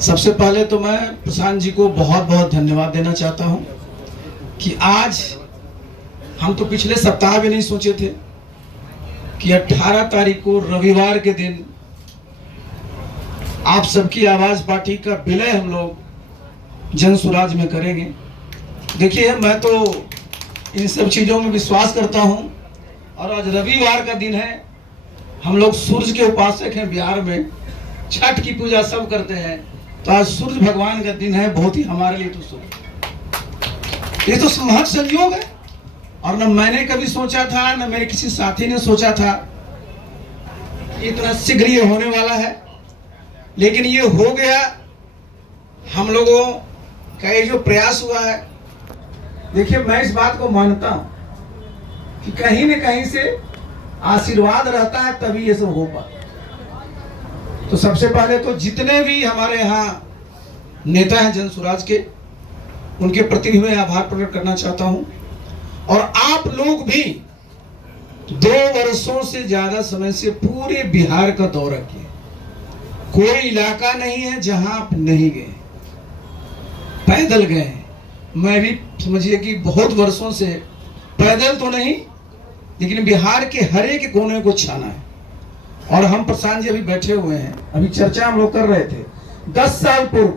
सबसे पहले तो मैं प्रशांत जी को बहुत बहुत धन्यवाद देना चाहता हूं कि आज हम तो पिछले सप्ताह भी नहीं सोचे थे कि 18 तारीख को रविवार के दिन आप सबकी आवाज पार्टी का विलय हम लोग जन स्वराज में करेंगे। देखिए, मैं तो इन सब चीज़ों में विश्वास करता हूं और आज रविवार का दिन है। हम लोग सूर्य के उपासक हैं, बिहार में छठ की पूजा सब करते हैं, तो आज सूर्य भगवान का दिन है। बहुत ही हमारे लिए तो शुभ, ये तो महत्व संयोग है और न मैंने कभी सोचा था, न मेरे किसी साथी ने सोचा था इतना शीघ्र ये होने वाला है, लेकिन ये हो गया। हम लोगों का ये जो प्रयास हुआ है, देखिए मैं इस बात को मानता हूं कि कहीं न कहीं से आशीर्वाद रहता है तभी ये सब हो पाता। तो सबसे पहले तो जितने भी हमारे यहाँ नेता हैं जन स्वराज के, उनके प्रति भी मैं आभार प्रकट करना चाहता हूं। और आप लोग भी 2 वर्षों से ज्यादा समय से पूरे बिहार का दौरा किए, कोई इलाका नहीं है जहां आप नहीं गए, पैदल गए। मैं भी समझिए कि बहुत वर्षों से पैदल तो नहीं, लेकिन बिहार के हर एक कोने को छाना है। और हम प्रशांत जी अभी बैठे हुए हैं, अभी चर्चा हम लोग कर रहे थे 10 साल पूर्व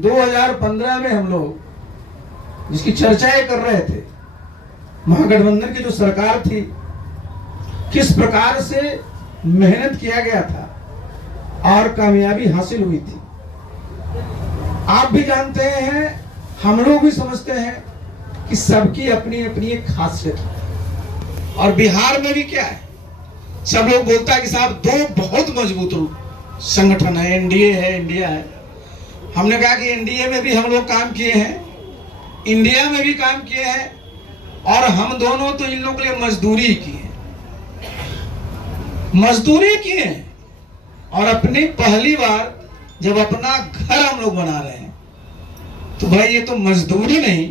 2015 में हम लोग जिसकी चर्चाएं कर रहे थे, महागठबंधन की जो सरकार थी, किस प्रकार से मेहनत किया गया था और कामयाबी हासिल हुई थी। आप भी जानते हैं, हम लोग भी समझते हैं कि सबकी अपनी अपनी एक खासियत है। और बिहार में भी क्या है, सब लोग बोलता है कि साहब 2 बहुत मजबूत संगठन है, एनडीए है, इंडिया है। हमने कहा कि एनडीए में भी हम लोग काम किए हैं, इंडिया में भी काम किए हैं, और हम दोनों तो इन लोगों के लिए मजदूरी किए, मजदूरी किए। और अपनी पहली बार जब अपना घर हम लोग बना रहे हैं, तो भाई ये तो मजदूरी नहीं,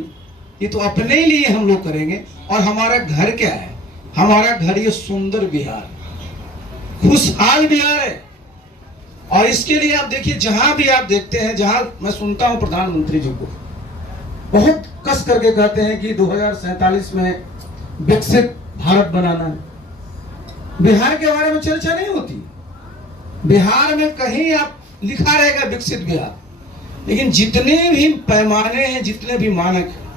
ये तो अपने लिए हम लोग करेंगे। और हमारा घर क्या है, हमारा घर ये सुंदर बिहार, खुशहाल बिहार है। और इसके लिए आप देखिए, जहां भी आप देखते हैं, जहां मैं सुनता हूं प्रधानमंत्री जी को बहुत कस करके कहते हैं कि 2047 में विकसित भारत बनाना है, बिहार के बारे में चर्चा नहीं होती। बिहार में कहीं आप लिखा रहेगा विकसित बिहार, लेकिन जितने भी पैमाने हैं, जितने भी मानक हैं,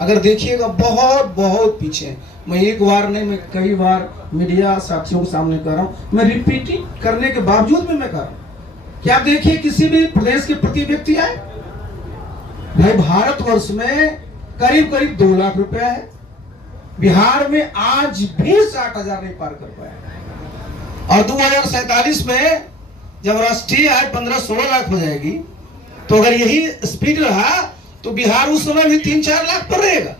अगर देखिएगा बहुत बहुत पीछे हैं। मैं एक बार नहीं, मैं कई बार मीडिया साथियों के सामने कर रहा हूं, मैं रिपीटिंग करने के बावजूद भी मैं कर रहा हूं कि आप देखिए किसी भी प्रदेश के प्रति व्यक्ति आए, भाई भारतवर्ष में करीब करीब 2 लाख रुपया है, बिहार में आज भी 60,000 नहीं पार कर पाया। और 2047 में जब राष्ट्रीय आय 15-16 लाख हो जाएगी, तो अगर यही स्पीड रहा तो बिहार उस समय भी 3-4 लाख पर रहेगा।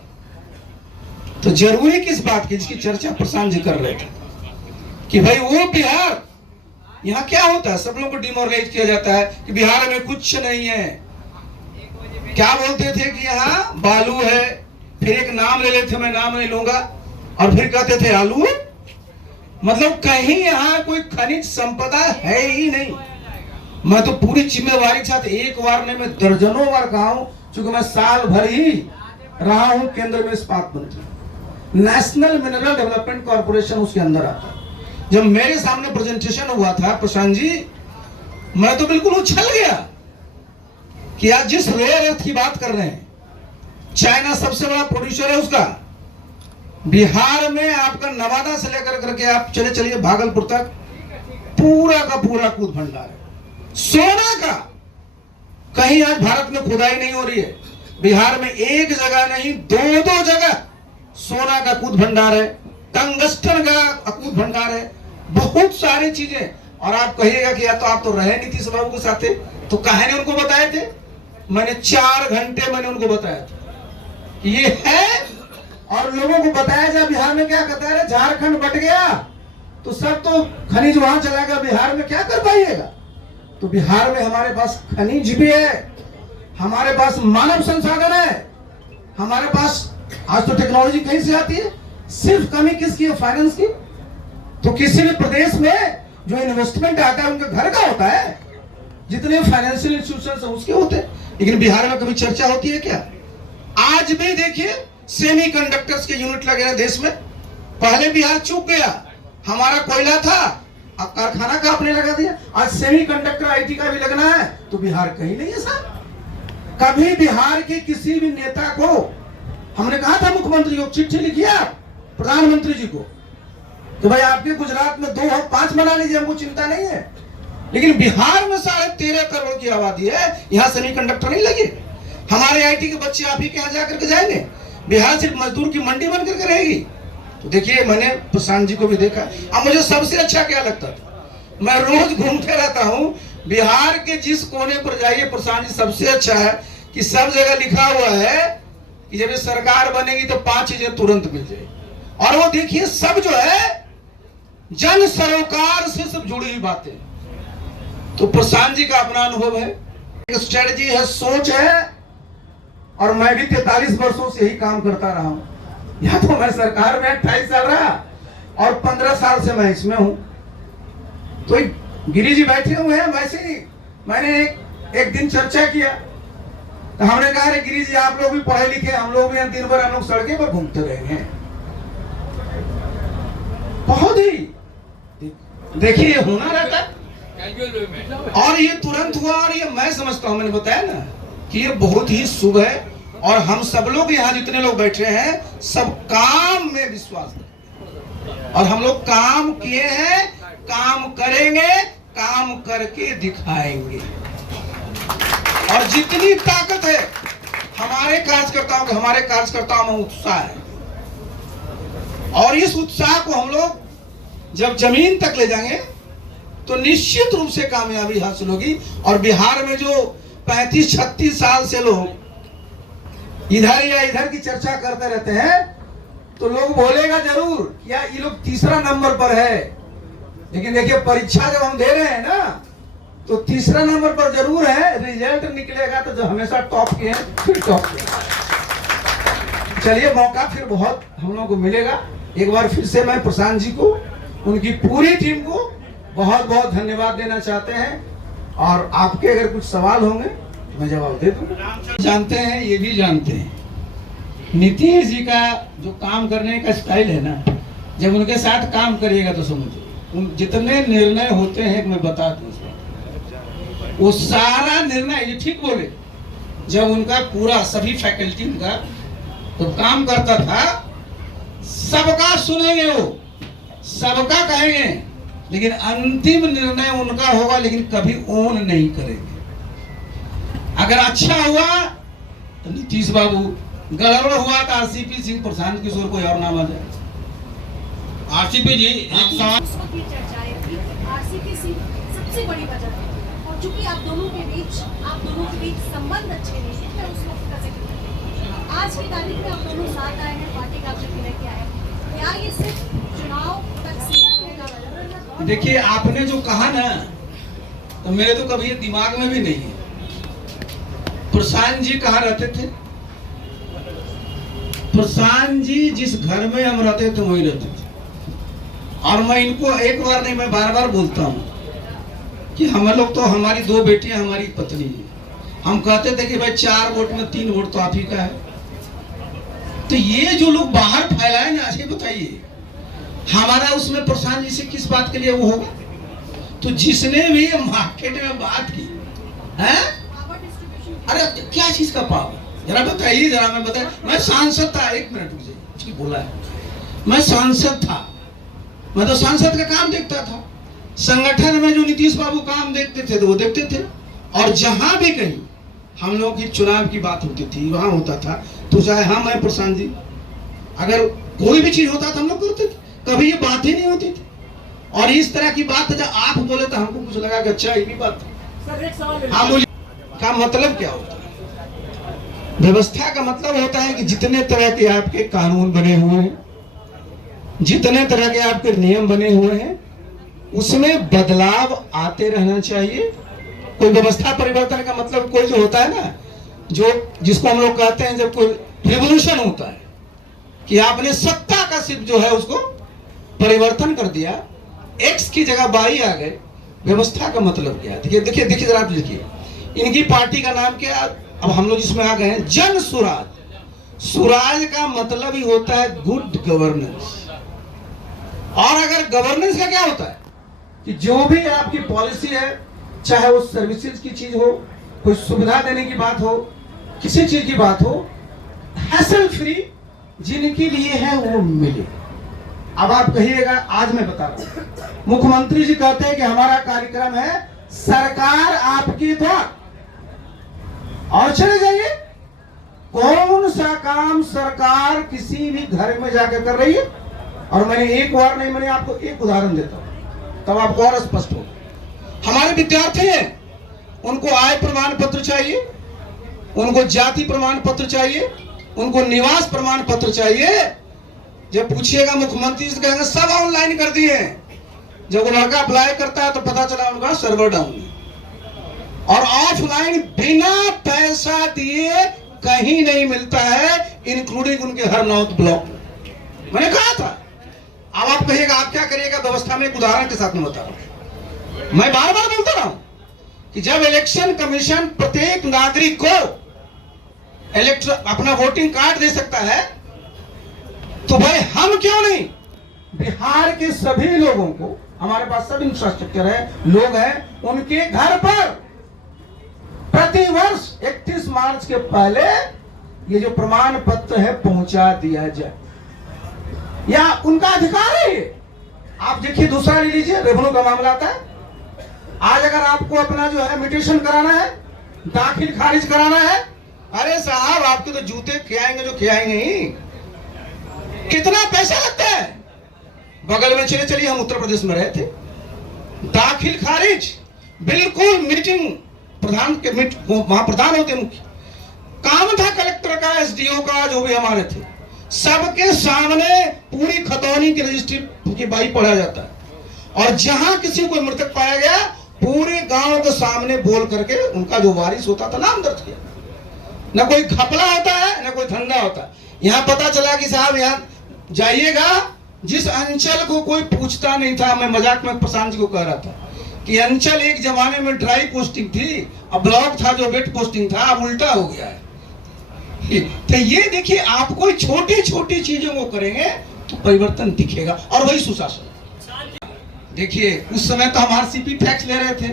तो जरूरी किस बात की, जिसकी चर्चा प्रशांत जी कर रहे थे कि भाई वो बिहार, यहाँ क्या होता है, सब लोगों को डिमोरलाइज किया जाता है कि बिहार में कुछ नहीं है। क्या बोलते थे कि यहाँ बालू है, फिर एक नाम ले लेते, मैं नाम नहीं लूंगा, और फिर कहते थे आलू। मतलब कहीं यहाँ कोई खनिज संपदा है ही नहीं। मैं तो पूरी जिम्मेवारी के साथ एक बार नहीं, मैं दर्जनों बार कहा हूं, क्योंकि मैं साल भर ही रहा हूं केंद्र में इस्पात मंत्री, नेशनल मिनरल डेवलपमेंट कॉर्पोरेशन उसके अंदर आता है। जब मेरे सामने प्रेजेंटेशन हुआ था प्रशांत जी, मैं तो बिल्कुल उछल गया कि आज जिस रेयर अर्थ की बात कर रहे हैं, चाइना सबसे बड़ा प्रोड्यूसर है उसका, बिहार में आपका नवादा से लेकर करके आप चलिए भागलपुर तक पूरा का पूरा कूद भंडार है सोना का। कहीं आज भारत में खुदाई नहीं हो रही है, बिहार में एक जगह नहीं 2-2 जगह सोना का कूद भंडार है, टंगस्टन का कूद भंडार है, बहुत सारी चीजें। और आप कहिएगा कि या तो आप तो रहे नीतीश बाबू के साथ, तो कहे ने उनको बताए थे, मैंने 4 घंटे मैंने उनको बताया था ये है। और लोगों को बताया जाए बिहार में क्या कहता है, झारखंड बट गया तो सब तो खनिज वहां चला गया, बिहार में क्या कर पाइएगा। तो बिहार में हमारे पास खनिज भी है, हमारे पास मानव संसाधन है, हमारे पास आज तो टेक्नोलॉजी कहीं से आती है। सिर्फ कमी किसकी है, फाइनेंस की। तो किसी भी प्रदेश में जो इन्वेस्टमेंट आता है उनके घर का होता है, जितने फाइनेंशियल इंस्टीट्यूशन है उसके होते हैं, लेकिन बिहार में कभी चर्चा होती है क्या? आज भी देखिए सेमी कंडक्टर्स के यूनिट लगे हैं देश में। पहले बिहार चूक गया, हमारा कोयला था, अब कारखाना का आपने लगा दिया। आज सेमी कंडक्टर आईटी का भी लगना है तो बिहार कहीं नहीं है साहब। कभी बिहार के किसी भी नेता को हमने कहा था, मुख्यमंत्री को चिट्ठी लिखी आप प्रधानमंत्री जी को तो भाई आपके गुजरात में 2 और 5 बना लीजिए, हमको चिंता नहीं है, लेकिन बिहार में 13.5 करोड़ की आबादी है, यहाँ सेमीकंडक्टर नहीं लगे। हमारे आईटी के बच्चे आप ही के यहाँ जाकर के जाएंगे, बिहार सिर्फ मजदूर की मंडी बन करके रहेगी। तो देखिए मैंने प्रशांत जी को भी देखा। अब मुझे सबसे अच्छा क्या लगता था, मैं रोज घूमते रहता हूँ बिहार के जिस कोने पर जाइए, प्रशांत जी सबसे अच्छा है कि सब जगह लिखा हुआ है कि जब ये सरकार बनेगी तो 5 चीजें तुरंत मिल जाएगी। और वो देखिए सब जो है जन सरोकार से सब जुड़ी हुई बातें। तो प्रशांत जी का अपना अनुभव है, एक स्ट्रेटजी है, सोच है, और मैं भी 43 वर्षों से ही काम करता रहा हूं। या तो मैं सरकार में 28 साल रहा और 15 साल से मैं इसमें हूं। तो गिरी जी बैठे हुए हैं, वैसे ही मैंने एक दिन चर्चा किया तो हमने कहा अरे गिरी जी आप लोग भी पढ़े लिखे, हम लोग भी दिन भर हम लोग सड़कें पर घूमते रहे हैं। बहुत ही देखिए होना रहता है और ये तुरंत हुआ। और ये मैं समझता हूं, मैंने बताया ना कि ये बहुत ही शुभ है। और हम सब लोग यहाँ जितने लोग बैठे हैं सब काम में विश्वास हैं और हम लोग काम किए हैं, काम करेंगे, काम करके दिखाएंगे। और जितनी ताकत है हमारे कार्यकर्ताओं में उत्साह है, और इस उत्साह को हम लोग जब जमीन तक ले जाएंगे तो निश्चित रूप से कामयाबी हासिल होगी। और बिहार में जो 35-36 साल से लोग इधर या इधर की चर्चा करते रहते हैं तो लोग बोलेगा जरूर क्या ये लोग तीसरा नंबर पर है, लेकिन देखिए परीक्षा जब हम दे रहे हैं ना तो तीसरा नंबर पर जरूर है, रिजल्ट निकलेगा तो जो हमेशा टॉप किए हैं फिर टॉप किए। चलिए मौका फिर बहुत हम लोगों को मिलेगा। एक बार फिर से मैं प्रशांत जी को, उनकी पूरी टीम को बहुत बहुत धन्यवाद देना चाहते हैं। और आपके अगर कुछ सवाल होंगे मैं जवाब दे दूंगा। जानते हैं, ये भी जानते हैं नीतीश जी का जो काम करने का स्टाइल है ना, जब उनके साथ काम करिएगा तो समझिए जितने निर्णय होते हैं मैं बता दूं, वो सारा निर्णय, ये ठीक बोले, जब उनका पूरा सभी फैकल्टी का तो काम करता था, सबका सुनेंगे, वो सबका कहेंगे, लेकिन अंतिम निर्णय उनका होगा, लेकिन कभी ओन नहीं करेंगे। अगर अच्छा हुआ तो नीतीश बाबू, गड़बड़ हुआ तो आरसीपी सिंह, प्रशांत किशोर, कोई और नाम आ जाए। आरसीपी जी आरसीपी सिंह सबसे बड़ी वजह है, और चूंकि आप दोनों के बीच संबंध अच्छे नहीं है, मैं उस वक्त का जिक्र करूं। आज की तारीख में आप दोनों साथ आए हैं, पार्टी का आपने लेके आए, क्या ये सिर्फ चुनाव तक सीमित रहेगा? देखिए आपने जो कहा ना तो मेरे तो कभी दिमाग में भी नहीं है। प्रशांत जी कहाँ रहते थे? प्रशांत जी जिस घर में हम रहते थे वहीं रहते थे। और मैं इनको एक बार नहीं, मैं बार बार बोलता हूँ कि हम लोग तो, हमारी 2 बेटियां, हमारी पत्नी है। हम कहते थे कि भाई 4 वोट में 3 वोट तो आप ही का है। तो ये जो लोग बाहर फैलाए ना, ये बताइए हमारा उसमें प्रशांत जी से किस बात के लिए वो होगा? तो जिसने भी मार्केट में बात की है, अरे क्या चीज का पावर, जरा बताइए, जरा मैं बताया। मैं सांसद था, 1 मिनट मुझे ठीक बोला है, मैं सांसद था, मैं तो सांसद का काम देखता था। संगठन में जो नीतीश बाबू काम देखते थे तो वो देखते थे, और जहां भी कहीं हम लोग की चुनाव की बात होती थी वहां होता था। तो चाहे हम हैं प्रशांत जी, अगर कोई भी चीज होता था हम लोग करते थे, कभी ये बात ही नहीं होती थी। और इस तरह की बात जब आप बोले तो हमको कुछ लगा कि अच्छा ये भी बात है। हाँ बोलिए, का मतलब क्या होता है? व्यवस्था का मतलब होता है कि जितने तरह के आपके कानून बने हुए हैं, जितने तरह के आपके नियम बने हुए हैं, उसमें बदलाव आते रहना चाहिए। कोई व्यवस्था परिवर्तन का मतलब कोई जो होता है ना, जो जिसको हम लोग कहते हैं जब कोई रिवॉल्यूशन होता है कि आपने सत्ता का सिर्फ जो है उसको परिवर्तन कर दिया, एक्स की जगह वाई आ गए, व्यवस्था का मतलब क्या है? देखिए देखिए देखिए जरा आप लिखिए, इनकी पार्टी का नाम क्या है? अब हम लोग इसमें आ गए हैं, जन सुराज। सुराज का मतलब ही होता है गुड गवर्नेंस। और अगर गवर्नेंस का क्या होता है कि जो भी आपकी पॉलिसी है, चाहे वो सर्विसेज की चीज हो, कोई सुविधा देने की बात हो, किसी चीज की बात हो, हैसल फ्री जिनके लिए है वो मिले। अब आप कहिएगा, आज मैं बता रहा हूं, मुख्यमंत्री जी कहते हैं कि हमारा कार्यक्रम है सरकार आपके द्वार, और चले जाइए, कौन सा काम सरकार किसी भी घर में जाकर कर रही है? और मैंने एक बार नहीं, मैंने आपको एक उदाहरण देता हूं, तब आपको और स्पष्ट हो। हमारे विद्यार्थी हैं, उनको आय प्रमाण पत्र चाहिए, उनको जाति प्रमाण पत्र चाहिए, उनको निवास प्रमाण पत्र चाहिए। जब पूछिएगा मुख्यमंत्री से कहेंगे सब ऑनलाइन कर दिए। जब वो लड़का अप्लाई करता है तो पता चला उनका सर्वर डाउन है। और ऑफलाइन बिना पैसा दिए कहीं नहीं मिलता है, इंक्लूडिंग उनके हर नॉर्थ ब्लॉक में। मैंने कहा था। अब आप कहिएगा आप क्या करिएगा व्यवस्था में? एक उदाहरण के साथ में बता रहा हूं। मैं बार बार बोलता रहा हूं कि जब इलेक्शन कमीशन प्रत्येक नागरिक को अपना वोटिंग कार्ड दे सकता है, तो भाई हम क्यों नहीं बिहार के सभी लोगों को, हमारे पास सब इंफ्रास्ट्रक्चर है, लोग हैं, उनके घर पर प्रतिवर्ष 31 मार्च के पहले ये जो प्रमाण पत्र है पहुंचा दिया जाए, या उनका अधिकार है ये। आप देखिए, दूसरा ले लीजिए, रेवेन्यू का मामला आता है। आज अगर आपको अपना जो है म्यूटेशन कराना है, दाखिल खारिज कराना है, अरे साहब आपके तो जूते खियाएंगे जो खियाएंगे ही। कितना पैसा लगता है? बगल में चले चलिए, हम उत्तर प्रदेश में रहे थे, दाखिल खारिज बिल्कुल मीटिंग प्रधान के वहां प्रधान होते मुख्य काम था, कलेक्टर का, एसडीओ का, जो भी हमारे थे, सबके सामने पूरी खतौनी की रजिस्ट्री की बाई पढ़ा जाता है। और जहां किसी को मृतक पाया गया, पूरे गांव के सामने बोल करके उनका जो वारिस होता था नाम दर्ज किया। न कोई घपला होता है, न कोई धंधा होता है। यहां पता चला कि साहब यहां जाइएगा, जिस अंचल को कोई पूछता नहीं था, मैं मजाक में प्रशांत जी को कह रहा था कि अंचल एक जमाने में ड्राई पोस्टिंग थी, अब ब्लॉक था जो वेट पोस्टिंग था, अब उल्टा हो गया है। तो ये देखिए, आप कोई छोटी छोटी चीजों को करेंगे तो परिवर्तन दिखेगा, और वही सुशासन। देखिए, उस समय तो हम आरसीपी टैक्स ले रहे थे,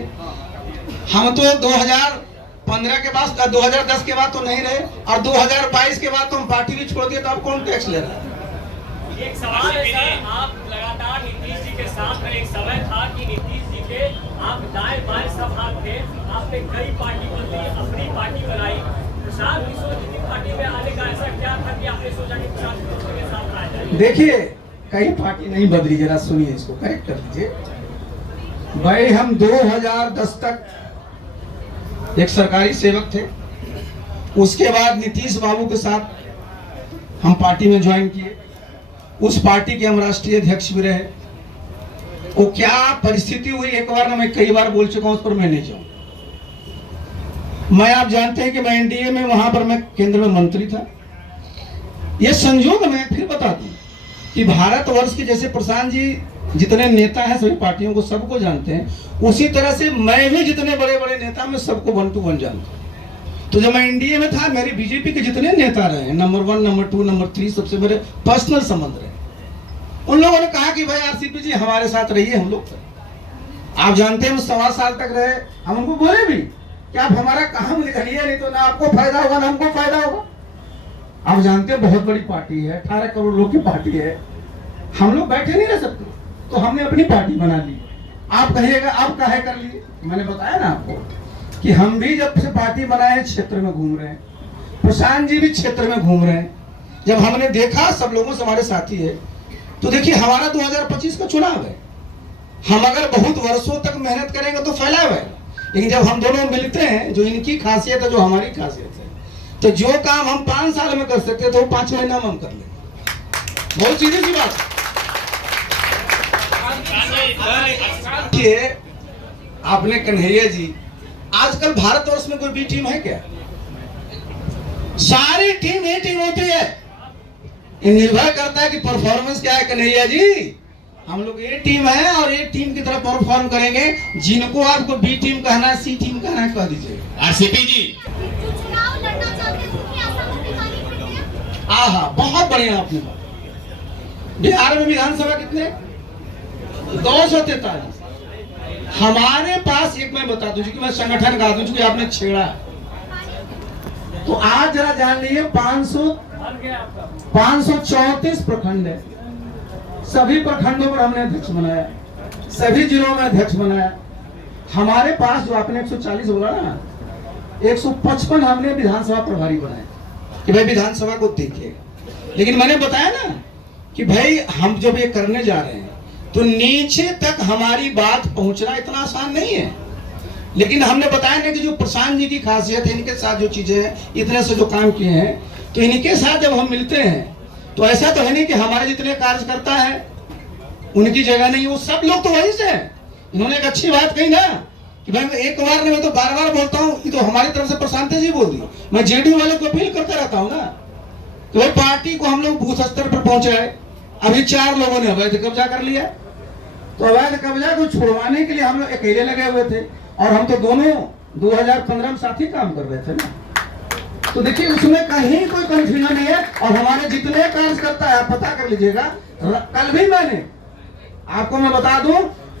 हम तो 2015 के बाद, 2010 के बाद तो नहीं रहे, और 2022 के बाद तो हम पार्टी भी छोड़ दिए, तो अब कौन टैक्स ले रहा है? एक सवाल है सर, आप लगातार नीतीश जी के साथ में, एक समय था कि नीतीश जी के आप दाएं बाएं सब हाथ थे, आपने कई पार्टी बदली, अपनी पार्टी बनाई, प्रशांत किशोर जी की पार्टी में आने का ऐसा क्या था कि आपने सोचा कि प्रशांत किशोर के साथ आ जाए? देखिए, कई पार्टी नहीं बदली, जरा सुनिए, इसको करेक्ट कर लीजिए भाई। हम 2010 तक एक सरकारी सेवक थे, उसके बाद नीतीश बाबू के साथ हम पार्टी में ज्वाइन किए, उस पार्टी के हम राष्ट्रीय अध्यक्ष भी रहे। वो क्या परिस्थिति हुई, एक बार ना, मैं कई बार बोल चुका हूं, उस पर मैं नहीं जाऊं। मैं, आप जानते हैं कि मैं एनडीए में, वहां पर मैं केंद्र में मंत्री था। यह संयोग, मैं फिर बता दूं कि भारतवर्ष के जैसे प्रशांत जी जितने नेता हैं सभी पार्टियों को, सबको जानते हैं, उसी तरह से मैं भी जितने बड़े बड़े नेता, मैं सबको 1 to 1 जानता हूं। तो जब मैं एनडीए में था, मेरी बीजेपी के जितने नेता रहे, नंबर 1, नंबर 2, नंबर 3, सबसे मेरे पर्सनल संबंध रहे। उन लोगों ने कहा कि भाई आरसीपी जी हमारे साथ रहिए, हम लोग आप जानते हैं 1.25 साल तक रहे। हम उनको बोले भी कि आप हमारा काम निकालिए, नहीं तो ना आपको फायदा होगा ना हमको फायदा होगा। आप जानते हैं बहुत बड़ी पार्टी है, 18 करोड़ लोग की पार्टी है, हम लोग बैठे नहीं रह सकते, तो हमने अपनी पार्टी बना ली। आप कहिएगा आप काहे कर लिए? मैंने बताया ना आपको कि हम भी जब से पार्टी बनाए क्षेत्र में घूम रहे हैं, प्रशांत जी भी क्षेत्र में घूम रहे हैं। जब हमने देखा सब लोगों से हमारे साथी है, तो देखिए हमारा 2025 का चुनाव है, हम अगर बहुत वर्षों तक मेहनत करेंगे तो फैलाव है, लेकिन जब हम दोनों मिलते हैं, जो इनकी खासियत है जो हमारी खासियत है, तो जो काम हम 5 साल में कर सकते हैं तो 5 महीना में हम कर लेंगे। बहुत सीधी सी बात। आपने कन्हैया जी, आजकल भारतवर्ष में कोई बी टीम है क्या? सारी टीम ए टीम होती है। ये निर्भर करता है कि परफॉर्मेंस क्या है कन्हैया जी। हम लोग ए टीम है और ए टीम की तरफ परफॉर्म करेंगे। जिनको आपको बी टीम कहना है, सी टीम कहना है, कह दीजिए। आरसीपी जी जो चुनाव लड़ना चाहते हैं उनकी आसाओं की तारीफ करते हैं। आहा, बहुत बढ़िया आपने बात। बिहार में विधानसभा कितने 243। हमारे पास एक मैं बता दूं, क्योंकि मैं संगठन का दूं, क्योंकि आपने छेड़ा, तो आज जरा जान लीजिए 534 प्रखंड है। सभी प्रखंडों पर हमने अध्यक्ष बनाया, सभी जिलों में अध्यक्ष बनाया। हमारे पास जो आपने 140 बोला ना, 155 हमने विधानसभा प्रभारी बनाए कि भाई विधानसभा को देखिए। लेकिन मैंने बताया ना कि भाई हम जब ये करने जा रहे हैं तो नीचे तक हमारी बात पहुंचना इतना आसान नहीं है। लेकिन हमने बताया ना कि जो प्रशांत जी की खासियत है, इनके साथ जो चीजें हैं, इतने से जो काम किए हैं, तो इनके साथ जब हम मिलते हैं तो ऐसा तो है नहीं कि हमारे जितने कार्यकर्ता हैं उनकी जगह नहीं, वो सब लोग तो वहीं से हैं। इन्होंने एक अच्छी बात कही ना कि भाई एक बार नहीं, मैं तो बार बार बोलता हूँ, ये तो हमारी तरफ से प्रशांत जी बोल दी। मैं जेडीयू वाले को अपील करता रहता हूँ ना कि भाई पार्टी को हम लोग बूथ स्तर पर पहुंचाए। अभी 4 लोगों ने अवैध कब्जा कर लिया, तो अवैध कब्जा को छुड़वाने के लिए हम लोग अकेले लगे हुए थे, और हम तो दोनों 2015 में साथ ही काम कर रहे थे ना। तो देखिए उसमें कहीं कोई कंफ्यूजन नहीं है। और हमारे जितने कार्यकर्ता है, पता कर लीजिएगा, कल भी मैंने आपको मैं बता दूं,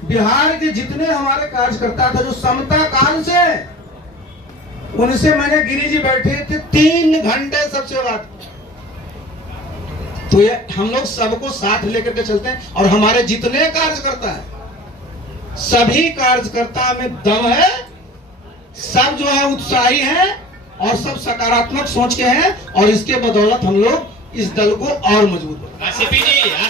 बिहार के जितने हमारे कार्यकर्ता थे जो समता काल से, उनसे मैंने गिरी जी बैठे थे 3 घंटे सबसे बात। तो ये हम लोग सबको साथ लेकर के चलते हैं, और हमारे जितने कार्यकर्ता हैं, सभी कार्यकर्ता में दम है, सब जो है उत्साही है और सब सकारात्मक सोच के हैं, और इसके बदौलत हम लोग इस दल को और मजबूत बनाएंगे। आरसीपी जी